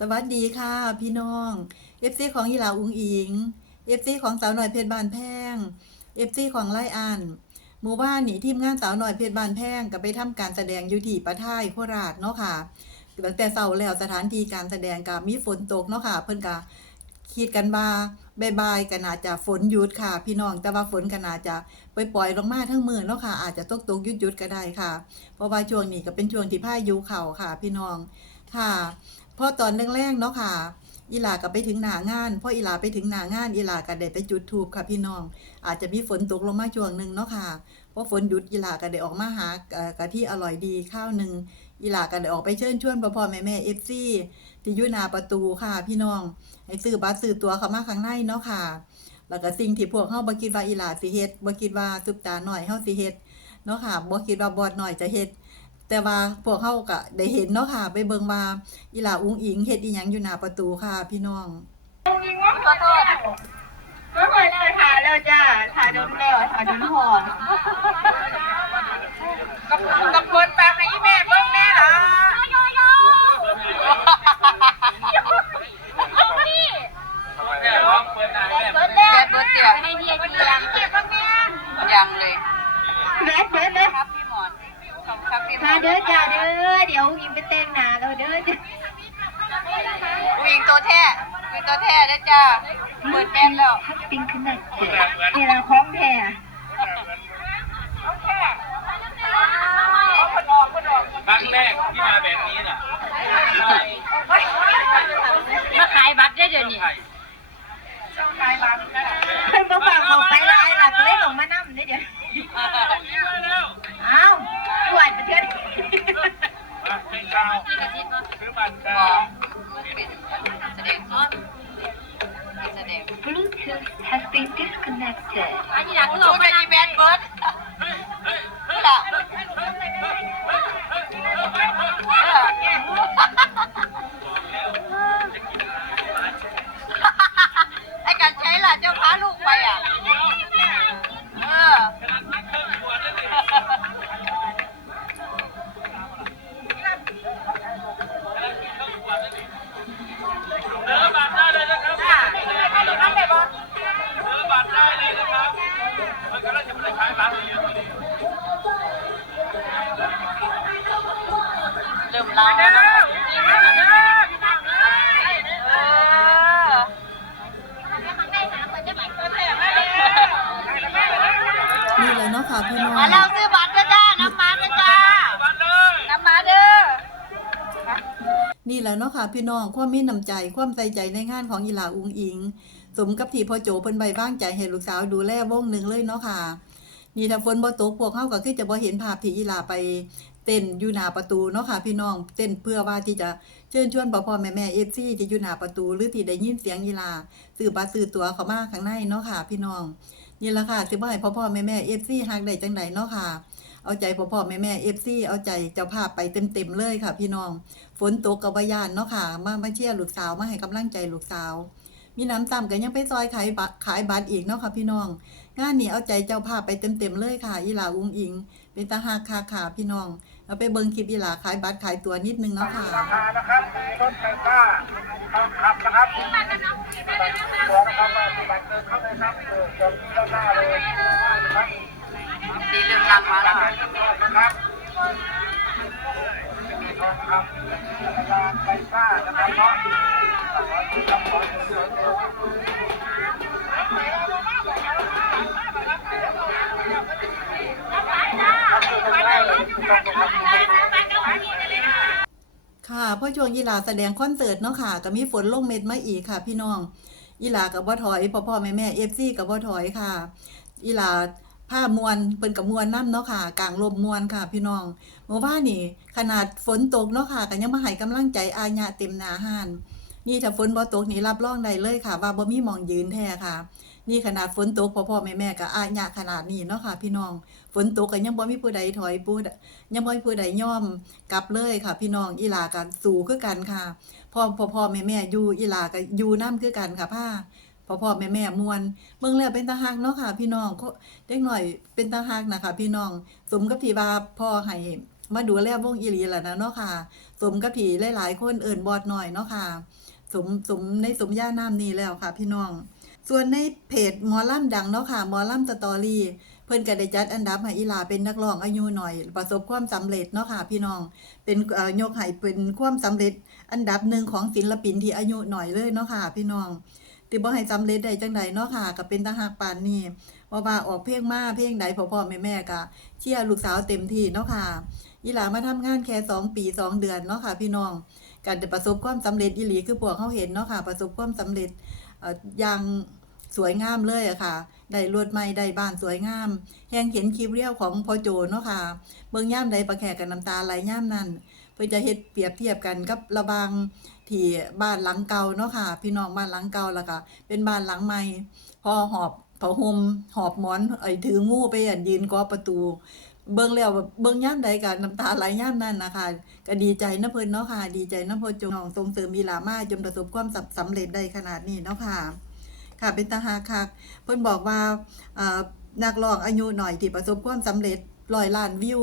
สวัสดีค่ะ พี่น้องเอฟซีของยีหลาอุงอิงเอฟซีของสาวหน่อยเพชรบานแพงเอฟซีของไล่อันหมู่บ้านนี่ทีมงานสาวหน่อยเพชรบานแพงก็ไปทำการแสดงอยู่ที่ประท่ายโคราชเนาะค่ะตั้งแต่เสาแล้วสถานที่การแสดงก็มีฝนตกเนาะค่ะ เพิ่นก็คิดกันว่าบายก็น่าจจะฝนหยุดค่ะ พี่น้องแต่ว่าฝนก็น่าจจะปล่อยๆลงมาทั้งมือเนาะค่ะ อาจจะตกตกๆหยุดก็ได้ค่ะ เพราะว่าช่วงนี้ก็เป็นช่วงที่พายุเข้าค่ะ พี่น้อง ค่ะพอตอนแรกๆเนาะค่ะอีหลาก็ไปถึงหนางานพออีหลาไปถึงหนางานอีหลาก็ได้ไปจุดธูปค่ะพี่น้อง อาจจะมีฝนตกลงมาช่วงหนึ่งเนาะค่ะพอฝนหยุดอีหลาก็ได้ออกมาหากะที่อร่อยดีข้าวหนึ่งอีหลาก็ได้ออกไปเชิญชวนพ่อพ่อแม่แม่เอฟซีที่ยูนาประตูค่ะ พี่น้องให้ซื้อบัตรซื้อตัวเข้ามาข้างในเนาะค่ะ แล้วก็สิ่งที่พวกเฮาบ่คิดว่าอีหลาสิเฮ็ดบ่คิดว่าซุปตาหน่อยเฮาสิเฮ็ดเนาะค่ะบ่คิดว่าบอดหน่อยจะเฮ็ด แต่ว่าพวกเขาก็ได้เห็นเนาะค่ะ ไปเบิ่งว่าอีหลาอุงอิงเฮ็ดอีหยังอยู่หน้าประตูค่ะ พี่น้องขอโทษเมื่อคืนเลยถ่ายแล้วจ้าถ่ายโดนแล้วถ่ายโดนหอนกับกับคนตามในอีแม่เบิ่งแน่ล่ะพี่ แม่ร้องเปิดหน้าแม่ เบิ้งแล้วเบิ้งเตี๋ยให้เฮียกินยังเก็บบ้างเนี่ย ยังเลย เบิ้งเบิ้งเลย ครับพี่หมอนขอบคุณครับพี่หมอ มาน เด้อจ้าเด้อเดี๋ยวยิงไปแต่งหน้าแล้วเด้อจ้า ผู้หญิงตัวแท้ผู้หญิงตัวแท้ได้อจ้าเปิดแม่นแล้วปิ้งขึ้นมาเจ๋นี่ละของแท้ครั้งแรกที่มาแบบนี้น่ะมาขายบัตรได้เดี๋ยวนี้ใครเพิ่นบ่ฝากเขาไปร้ายล่ะก็เลยลงมานั่ได้เดี๋ยวอ้าวตรวจไปเทื่อมาให้ข้าวซื้อบัตรบข้า has been disconnected. อันนี้ล่ะคือชูเอามากันนั่ยีแมนเบิร์ด ค่ะพี่น้องมาเราซื้อบัตรด้วยจ้าน้ำมันด้วยจ้าบัตรเลยน้ำมันเด้อนี่แหละเนาะค่ะพี่น้องความมีน้ำใจความใส่ใจในงานของอีหลาอุงอิง สมกับที่พ่อโจเพิ่นใบบ้างใจให้ลูกสาวดูแลวงหนึ่งเลยเนาะค่ะ นี่ถ้าฝนบ่ตกพวกเฮาก็คือจะบ่เห็นภาพที่อีหลาไปเต้นอยู่หน้าประตูเนาะค่ะพี่น้องเต้นเพื่อว่าที่จะเชิญชวนพ่อพ่อแม่แม่ FC ที่อยู่หน้าประตู หรือที่ได้ยินเสียงอีหลาซื้อบัตรซื้อตั๋วเข้ามาข้างในเนาะค่ะพี่น้อง นี่แหละค่ะสิบ่ให้พ่อพ่อแม่แม่เอฟซีฮักได้จังไหนเนาะค่ะ เอาใจพ่อพ่อแม่แม่เอฟซีเอาใจเจ้าภาพไปเต็มเต็มเลยค่ะ พี่น้อง ฝนตกกับวายานเนาะค่ะ มามาเชียร์ลูกสาวมาให้กำลังใจลูกสาว มีน้ำซ้ำกันยังไปซอยขายบัตรขายบัตรอีกเนาะค่ะพี่น้อง งานนี้เอาใจเจ้าภาพไปเต็มเต็มเลยค่ะอีหลาอุ้งอิง เป็นตาหาคาขาพี่น้อง เอาไปเบิ่งคลิปอีหลาขายบัตรขายตัวนิดนึงเนาะค่ะราคานะครับรถไฟฟ้าทองคำนะครับบัตรตัวนะครับบัตรเกินเข้าเลยครับเกินเกินด้านหน้าเลยนะครับ สีเหลืองลังมาแล้ว นะครับมีทองคำเวลาไฟฟ้านะครับเนาะขอชื่อคำขอเสือ ค่ะเพราะช่วงอีหลาแสดงคอนเสิร์ตเนาะค่ะก็มีฝนลงเม็ดมาอีกค่ะ พี่น้องอีหลากับบ่ถอยพ่อพ่อแม่แม่เอฟซีกับบ่ถอยค่ะอีหลาผ้ามวนเปิ้นกับมวนน้ำเนาะค่ะกลางลมมวนค่ะ พี่น้องเมื่อวานนี่ ขนาดฝนตกเนาะค่ะก็ยังมาให้กำลังใจอาญะเต็มนาหานนี่ถ้าฝนบ่ตกนี่รับรองได้เลยค่ะ ว่าบ่มีหมองยืนแท้ค่ะ นี่ขนาดฝนตกพ่อพ่อแม่แม่ก็อาญะขนาดนี้เนาะค่ะ พี่น้องฝนตกก็ยังบ่มีผู้ใดถอยผู้ใดยังบ่มีผู้ใดย่อมกลับเลยค่ะ พี่น้องอีลาก็สู้คือกันค่ะพ่อพ่อพ่อแม่แม่อยู่อีลาก็อยู่นํคือกันค่ะพ่าพ่อพ่อแม่แม่มวนเบิ่งแล้วเป็นตาฮักเนาะค่ะ พี่น้องเด็กหน่อยเป็นตาฮักนะคะพี่น้อง สมกับที่ว่าพ่อให้มาดูแลวงอีลีแหละนะเนาะค่ะ สมกับผีหลายๆคนเอิ่นบอดหน่อยเนาะค่ะ สมสมในสมย่าน้ำนี้แล้วค่ะ พี่น้อง ส่วนในเพจหมอล่ำดังเนาะค่ะหมอล่ำสตอรี่เพิ่นก็ได้จัดอันดับให้อีลาเป็นนักร้องอายุหน่อย ประสบความสำเร็จเนาะค่ะพี่น้อง เป็นยกให้เป็นความสำเร็จ อันดับหนึ่งของศิลปินที่อายุหน่อยเลยเนาะค่ะพี่น้องที่บ่ให้สำเร็จได้จังใดเนาะค่ะก็เป็นตาหักปานนี้ว่าว่าออกเพลงมาเพลงใดพ่อๆแม่ๆก็เชียร์ลูกสาวเต็มที่เนาะค่ะอีหลามาทำงานแค่สองปีสองเดือนเนาะค่ะพี่น้องการจะประสบความสำเร็จอีหลีคือพวกเขาเห็นเนาะค่ะประสบความสำเร็จ อย่างสวยงามเลยอะค่ะได้รถใหม่ได้บ้านสวยงามแฮงเห็นคลิปเรียวของพ่อโจเนาะค่ะ เบิ่งย่ามใดประแขกกันน้ำตาไหลย่ามนั้น เพื่อจะเฮ็ดเปรียบเทียบกันกับระบางที่บ้านหลังเก่าเนาะค่ะ พี่น้องบ้านหลังเก่าแล้วก็เป็นบ้านหลังใหม่ พอหอบผ้าห่มหอบหมอนไอ้ถืองูไปอันยืนกอประตู เบิ่งแล้วแบบเบิ่งย่ามใดก็น้ำตาไหลย่ามนั้นนะคะก็ดีใจนะเพิ่นเนาะค่ะ ดีใจนะพ่อโจน้องส่งเสริมอีหลามาจนประสบความสำเร็จได้ขนาดนี้เนาะค่ะ ค่ะเป็นตาหาคักเพิ่นบอกว่าอ่านักร้องอายุหน่อยที่ประสบความสำเร็จร้อยล้านวิว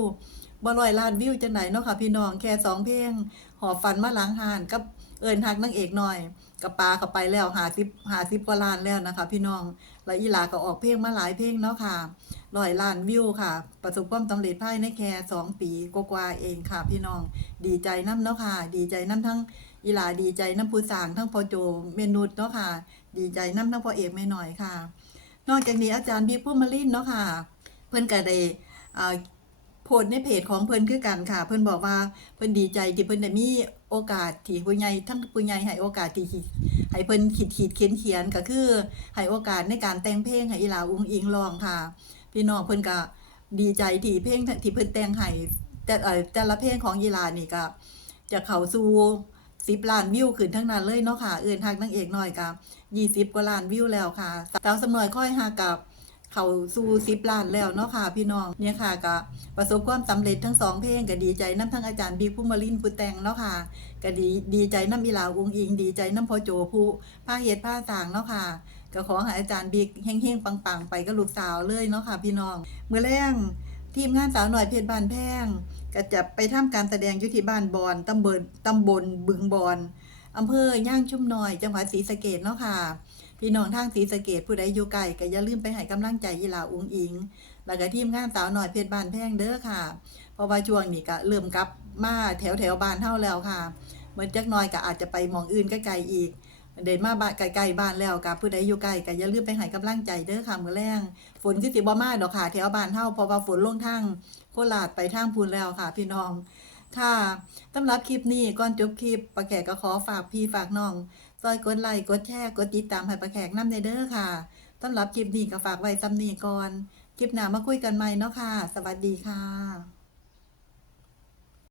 บ่ร้อยล้านวิวจังไดเนาะค่ะ พี่น้องแค่สองเพลงหอบฟันมาหลังหานกับเอิญฮักนางเอกหน่อยกับปลาเข้าไปแล้ว50 50กว่าล้านแล้วนะคะ พี่น้อง แล้วอีหลาก็ออกเพลงมาหลายเพลงเนาะค่ะร้อยล้านวิวค่ะ ประสบความสำเร็จภายในแค่สองปีกว่าๆเองค่ะ พี่น้อง ดีใจนํเนาะค่ะ ดีใจนํทั้งอีหลาดีใจน้ำผู้สางทั้งพอโจเมนุษเนาะค่ะ ดีใจน้ำทั้งพอเอกไม่หน่อยค่ะ นอกจากนี้อาจารย์บิ๊กพุ่มมาลินเนาะค่ะ เพิ่นก็ได้โพสในเพจของเพิ่นคือกันค่ะ เพิ่นบอกว่าเพิ่นดีใจที่เพิ่นได้มีโอกาสที่ผู้ใหญ่ทั้งผู้ใหญ่ให้โอกาสที่ ให้เพิ่นขีดขีดเขียนเขียนก็คือให้โอกาสในการแต่งเพลงให้อีลาอุ้งอิงร้องค่ะ พี่น้องเพิ่นก็ดีใจที่เพลงที่เพิ่นแต่งให้แต่เออแต่ละเพลงของอีลานี่ก็จะเข้าสู่สิบล้านวิวขึ้นทั้งนั้นเลยเนาะค่ะ เอื่นทักนางเอกน้อยกับยี่สิบกว่าล้านวิวแล้วค่ะสาวสำนวยค่อยหากับ เขาสู่สิบล้านแล้วเนาะค่ะ พี่น้องเนี่ยค่ะก็ประสบความสำเร็จทั้งสองเพลงก็ดีใจน้ำทั้งอาจารย์บีพุ่มาลินผู้แต่งเนาะค่ะก็ดีดีใจน้ำอีหลาวองอิง ดีใจน้ำพอโจผู้ผ้าเฮ็ดผ้าสางเนาะค่ะก็ขอให้อาจารย์บิ๊กเฮงๆปังๆ ไปกับลูกสาวเลยเนาะค่ะ พี่น้องเมื่อแรงทีมงานสาวหน่อยเพชรบานแพงก็จะไปทำการแสดงยุติบ้านบอนตำบลตำบลบึงบอนอำเภอย่างชุ่มน้อย จังหวัดศรีสะเกดเนาะค่ะ พี่น้องทางศรีสะเกดผู้ใดอยู่ไกลก็อย่าลืมไปให้กำลังใจยีหลาอุ้งอิง แล้วก็ทีมงานสาวหน่อยเพชรบานแพงเด้อค่ะ เพราะว่าช่วงนี้ก็เริ่มกลับมาแถวแถวบ้านเฮาแล้วค่ะเหมือนจักหน้อยก็อาจจะไปมองอื่นใกล้ๆอีก เดินมาบ้านไกลๆบ้านแล้วกับผู้ใดอยู่ไกลก็อย่าลืมไปให้กำลังใจเด้อค่ะมื้อแรงฝนคือสิบ่มาดอกค่ะแถวบ้านเฮาเพราะว่าฝนลงทางโคราชไปทางพูนแล้วค่ะ พี่น้องค่ะสำหรับคลิปนี้ก่อนจบคลิปปาแขกก็ขอฝากพี่ฝากน้อง ซอยกดไลค์กดแชร์กดติดตามให้ปาแขกน้ำในเด้อค่ะต้อนรับคลิปนี้ก็ฝากไว้ซ้ำนี้ก่อน คลิปหน้ามาคุยกันใหม่เนาะค่ะ สวัสดีค่ะ